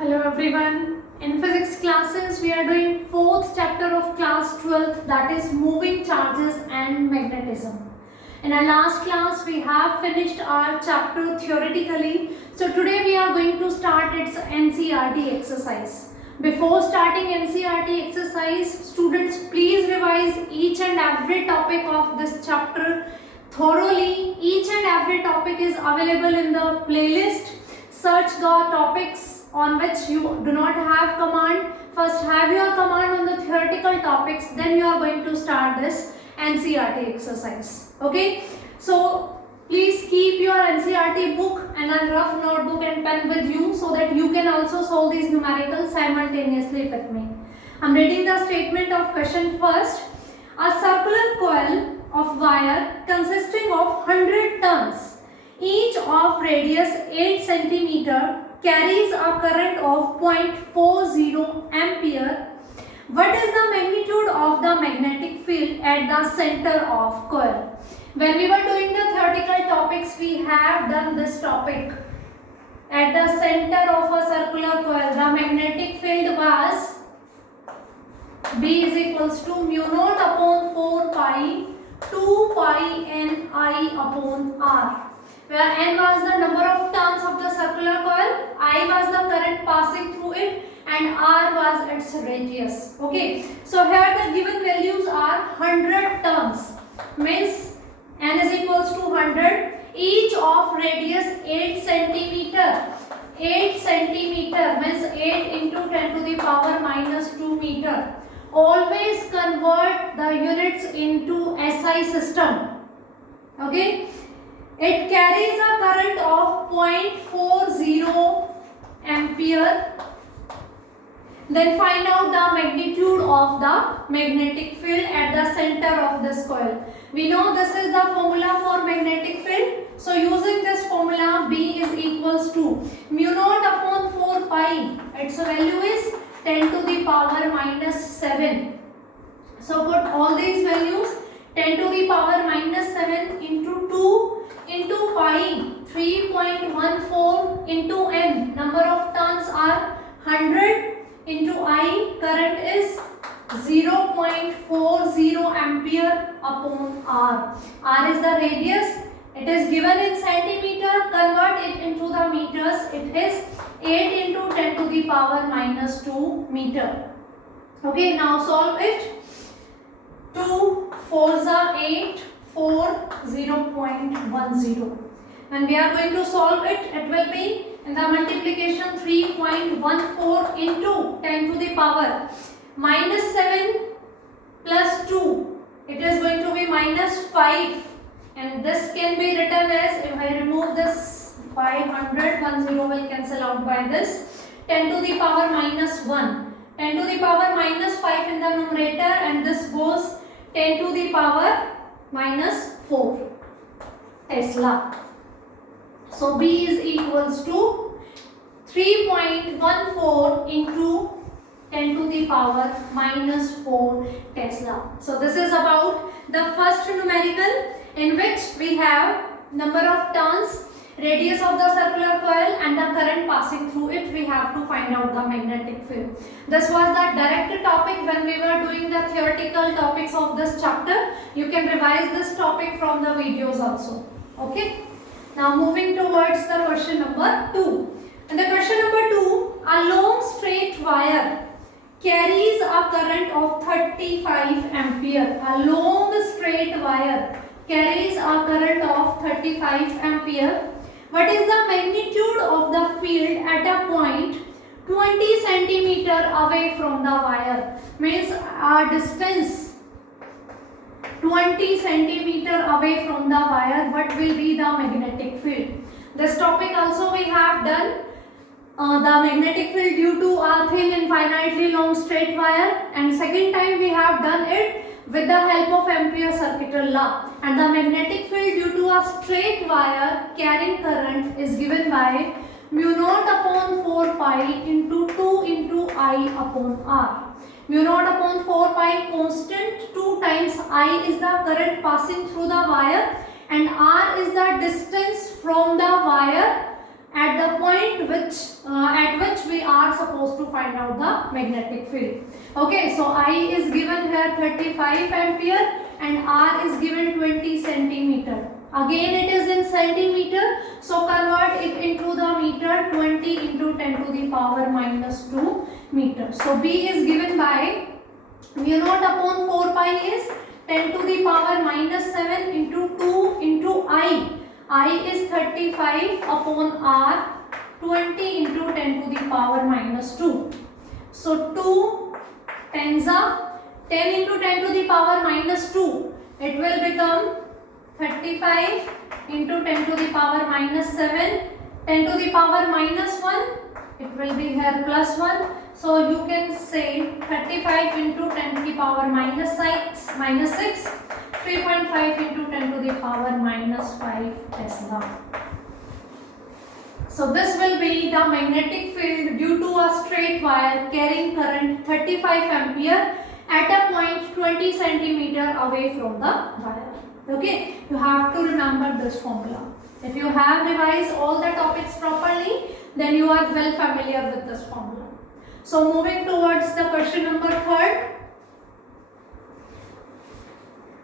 Hello everyone. In physics classes we are doing fourth chapter of class 12, that is moving charges and magnetism. In our last class we have finished our chapter theoretically. So today we are going to start its NCERT exercise. Before starting NCERT exercise, students please revise each and every topic of this chapter thoroughly. Each and every topic is available in the playlist. Search the topics on which you do not have command. First have your command on the theoretical topics, then you are going to start this NCERT exercise. Okay, so please keep your NCERT book and a rough notebook and pen with you so that you can also solve these numericals simultaneously with me. I am reading the statement of question first. A circular coil of wire consisting of 100 turns, each of radius 8 cm, carries a current of 0.40 ampere. What is the magnitude of the magnetic field at the center of coil? When we were doing the theoretical topics, we have done this topic. At the center of a circular coil, the magnetic field was B is equals to mu naught upon 4 pi 2 pi n I upon r, where n was the number of turns of the circular coil, I was the current passing through it, and r was its radius. Okay, so here the given values are 100 turns, means n is equals to 100, each of radius 8 centimeter. 8 centimeter means 8 into 10 to the power minus 2 meter. Always convert the units into SI system. Okay, it carries a current of 0.40 ampere. Then find out the magnitude of the magnetic field at the center of this coil. We know this is the formula for magnetic field. So using this formula, B is equals to mu naught upon 4 pi. Its value is 10 to the power minus 7. So put all these values, 10 to the power minus 7 into 2 into pi, 3.14 into n, number of turns are 100, into I, current is 0.40 ampere upon r. R is the radius, it is given in centimeter, convert it into the meters, it is 8 into 10 to the power minus 2 meter. Okay, now solve it. 2 4s are 8, 4 0.10. When we are going to solve it, it will be in the multiplication 3.14 into 10 to the power minus 7 plus 2. It is going to be minus 5, and this can be written as, if I remove this by 100, 10 will cancel out by this, 10 to the power minus 1. 10 to the power minus 5 in the numerator, and this goes 10 to the power minus 4 Tesla. So B is equals to 3.14 into 10 to the power minus 4 Tesla. So this is about the first numerical, in which we have number of turns, radius of the circular coil, and the current passing through it. We have to find out the magnetic field. This was the direct topic when we were doing the theoretical topics of this chapter. You can revise this topic from the videos also. Okay. Now moving towards the question number 2. In the question number 2, a long straight wire carries a current of 35 ampere. A long straight wire carries a current of 35 ampere. What is the magnitude of the field at a point 20 centimeter away from the wire? Means our distance 20 centimeter away from the wire, what will be the magnetic field? This topic also we have done. The magnetic field due to a thin infinitely long straight wire, and second time we have done it with the help of Ampere's circuital law, and the magnetic field due to a straight wire carrying current is given by mu naught upon 4 pi into 2 into I upon r. Mu naught upon 4 pi constant, 2 times I is the current passing through the wire, and r is the distance from the wire at the the point at which we are supposed to find out the magnetic field. Okay, so I is given here 35 ampere and R is given 20 centimeter. Again it is in centimeter, so convert it into the meter. 20 into 10 to the power minus 2 meter. So B is given by mu naught upon 4 pi is 10 to the power minus 7 into 2 into I. I is 35 upon R, 20 into 10 to the power minus 2. So 2 tens are 10 into 10 to the power minus 2. It will become 35 into 10 to the power minus 7, 10 to the power minus 1, it will be here plus 1. So you can say 35 into 10 to the power minus 6, 3.5 into 10 to the power minus 5 Tesla. So this will be the magnetic field due to a straight wire carrying current 35 ampere at a point 20 centimeter away from the wire. Okay, you have to remember this formula. If you have revised all the topics properly, then you are well familiar with this formula. So moving towards the question number 3.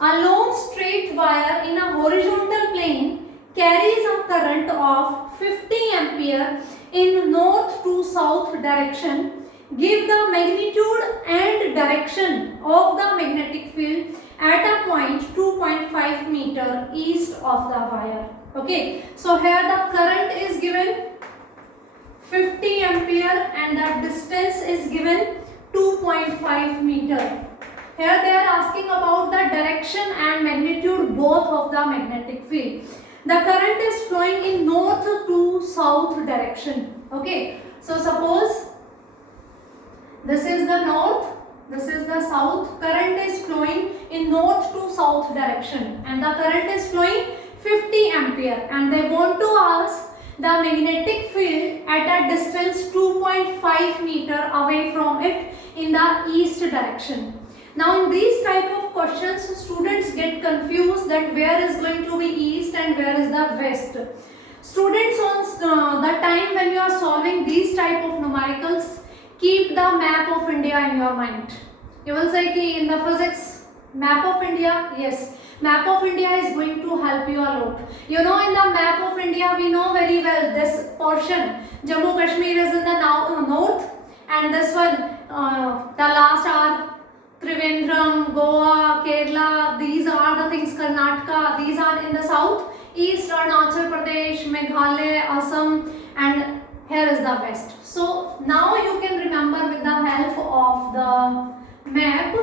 A long straight wire in a horizontal plane carries a current of 50 ampere in north to south direction. Give the magnitude and direction of the magnetic field at a point 2.5 meter east of the wire. Okay, so here the current is given 50 ampere and the distance is given 2.5 meter. Here they are asking about the direction and magnitude both of the magnetic field. The current is flowing in north to south direction. Okay, so suppose this is the north, this is the south. Current is flowing in north to south direction and the current is flowing 50 ampere and they want to ask the magnetic field at a distance 2.5 meter away from it in the east direction. Now in these type of questions, students get confused that where is going to be east and where is the west. Students, on the time when you are solving these type of numericals, keep the map of India in your mind. You will say ki in the physics, map of India, yes, map of India is going to help you a lot. You know, in the map of India, we know very well this portion, Jammu Kashmir is in the north and this one, the last are Trivandrum, Goa, Kerala, these are the things, Karnataka, these are in the south, east Arunachal Pradesh, Meghalaya, Assam, and here is the west. So now you can remember with the help of the map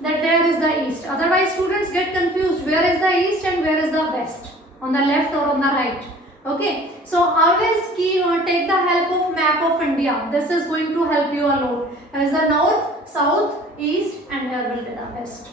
that there is the east. Otherwise students get confused where is the east and where is the west, on the left or on the right. Okay, so always take the help of map of India. This is going to help you a lot. There is the north, south, east and here will be the west.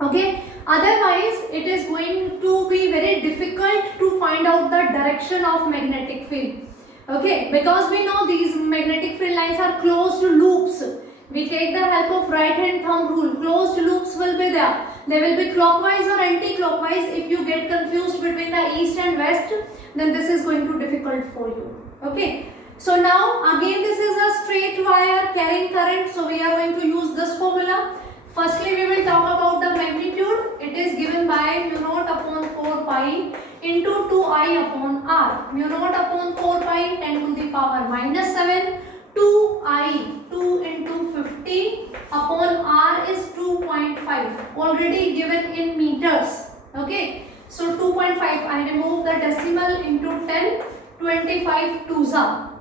Okay, otherwise it is going to be very difficult to find out the direction of magnetic field. Okay, because we know these magnetic field lines are closed loops. We take the help of right hand thumb rule. Closed loops will be there. They will be clockwise or anti-clockwise. If you get confused between the east and west, then this is going to be difficult for you. Okay. So now again this is a straight wire carrying current. So we are going to use this formula. Firstly we will talk about the magnitude. It is given by mu naught upon 4 pi into 2I upon R. Mu naught upon 4 pi 10 to the power minus 7. 2I, 2 into 50 upon R is 2.5, already given in meters. Okay, so 2.5, I remove the decimal into 10, 25 twos are.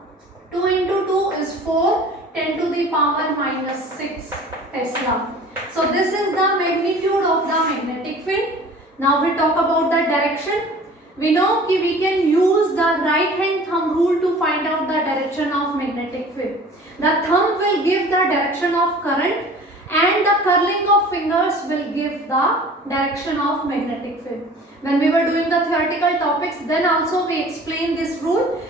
2 into 2 is 4, 10 to the power minus 6 Tesla. So this is the magnitude of the magnetic field. Now we talk about the direction. We know that we can use the right hand thumb rule to find out the direction of magnetic field. The thumb will give the direction of current and the curling of fingers will give the direction of magnetic field. When we were doing the theoretical topics, then also we explained this rule.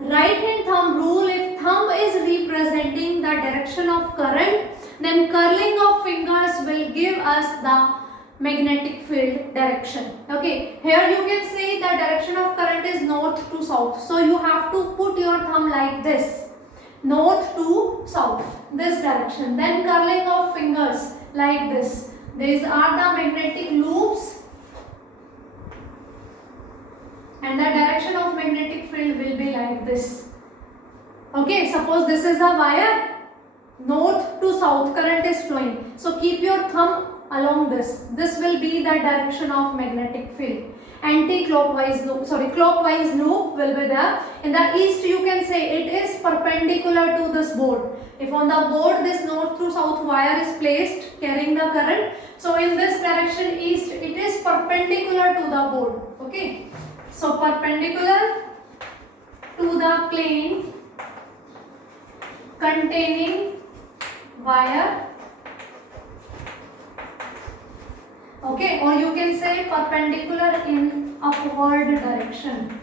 Right hand thumb rule, if thumb is representing the direction of current, then curling of fingers will give us the magnetic field direction. Okay, here you can see the direction of current is north to south. So you have to put your thumb like this, north to south, this direction. Then curling of fingers like this. These are the magnetic loops, and the direction of magnetic field will be like this. Okay, suppose this is a wire, north to south current is flowing. So keep your thumb along this. This will be the direction of magnetic field. Anti-clockwise loop, clockwise loop will be there. In the east you can say it is perpendicular to this board. If on the board this north to south wire is placed carrying the current, so in this direction east it is perpendicular to the board. Okay, so perpendicular to the plane containing wire. Okay, or you can say perpendicular in upward direction.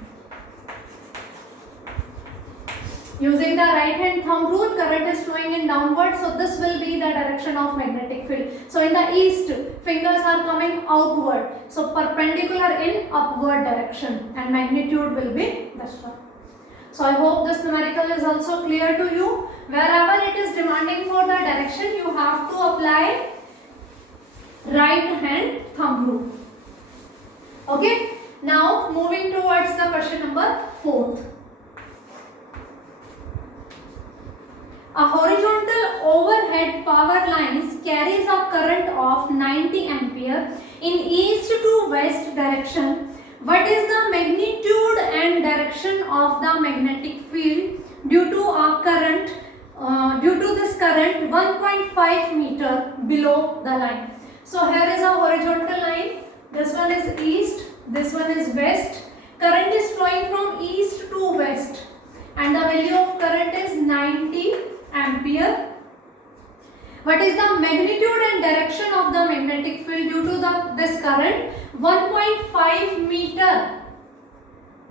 Using the right hand thumb rule, current is flowing in downward, so this will be the direction of magnetic field. So in the east, fingers are coming outward, so perpendicular in upward direction, and magnitude will be this one. So I hope this numerical is also clear to you. Wherever it is demanding for the direction, you have to apply right hand thumb rule. Okay, now moving towards the question number 4. A horizontal overhead power lines carries a current of 90 ampere in east to west direction. What is the magnitude and direction of the magnetic field due to a current due to this current 1.5 meter below the line? So here is a horizontal line. This one is east, this one is west. Current is flowing from east to west, and the value of current is 90 ampere. What is the magnitude and direction of the magnetic field due to this current? 1.5 meter.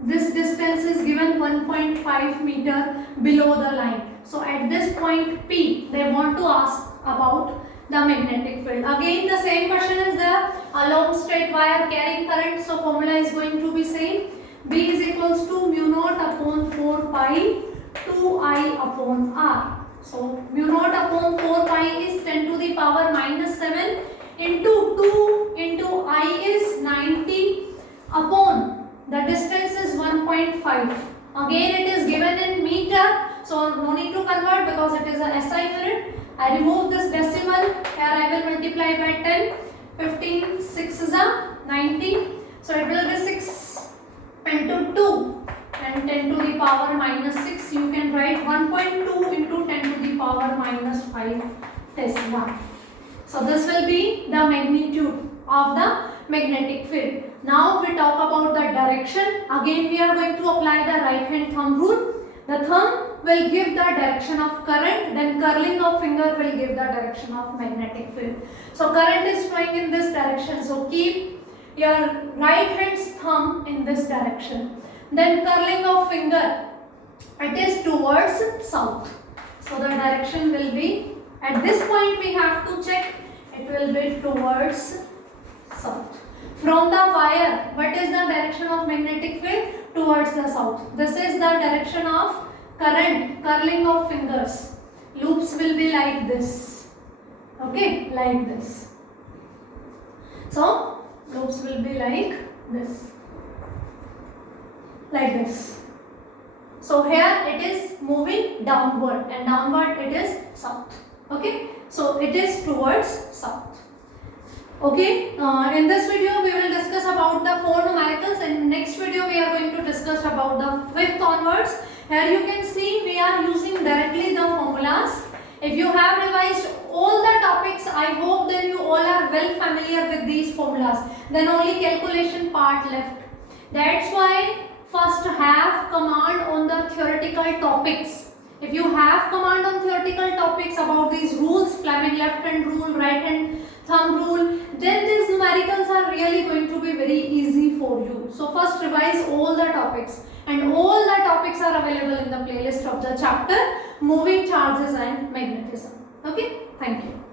This distance is given 1.5 meter below the line. So at this point P, they want to ask about the magnetic field. Again the same question is there. A long straight wire carrying current, so formula is going to be same. B is equals to mu naught upon 4 pi 2I upon R. So mu naught upon 4 pi is 10 to the power minus 7 into 2 into I is 90 upon the distance is 1.5. Again it is given in meter, so no need to convert because it is a SI unit. I remove this decimal, here I will multiply by 10, 15, 6 is a 90, so it will be 6 into 2 and 10 to the power minus 6, you can write 1.2 into 10 to the power minus 5 Tesla. So this will be the magnitude of the magnetic field. Now we talk about the direction. Again we are going to apply the right hand thumb rule. The thumb will give the direction of current, then curling of finger will give the direction of magnetic field. So current is flowing in this direction, so keep your right hand's thumb in this direction. Then curling of finger, it is towards south. So the direction will be, at this point we have to check, it will be towards south. From the wire, what is the direction of magnetic field? Towards the south. This is the direction of current, curling of fingers. Loops will be like this. Okay, like this. So loops will be like this. Like this. So here it is moving downward, and downward it is south. Okay, so it is towards south. Okay, in this video we will discuss about the 4 numericals, and next video we are going to discuss about the 5th onwards. Here you can see we are using directly the formulas. If you have revised all the topics, I hope then you all are well familiar with these formulas. Then only calculation part left. That's why first have command on the theoretical topics. If you have command on theoretical topics about these rules, Fleming left hand rule, right hand thumb rule, then these numericals are really going to be very easy for you. So first revise all the topics, and all the topics are available in the playlist of the chapter Moving Charges and Magnetism. Okay, thank you.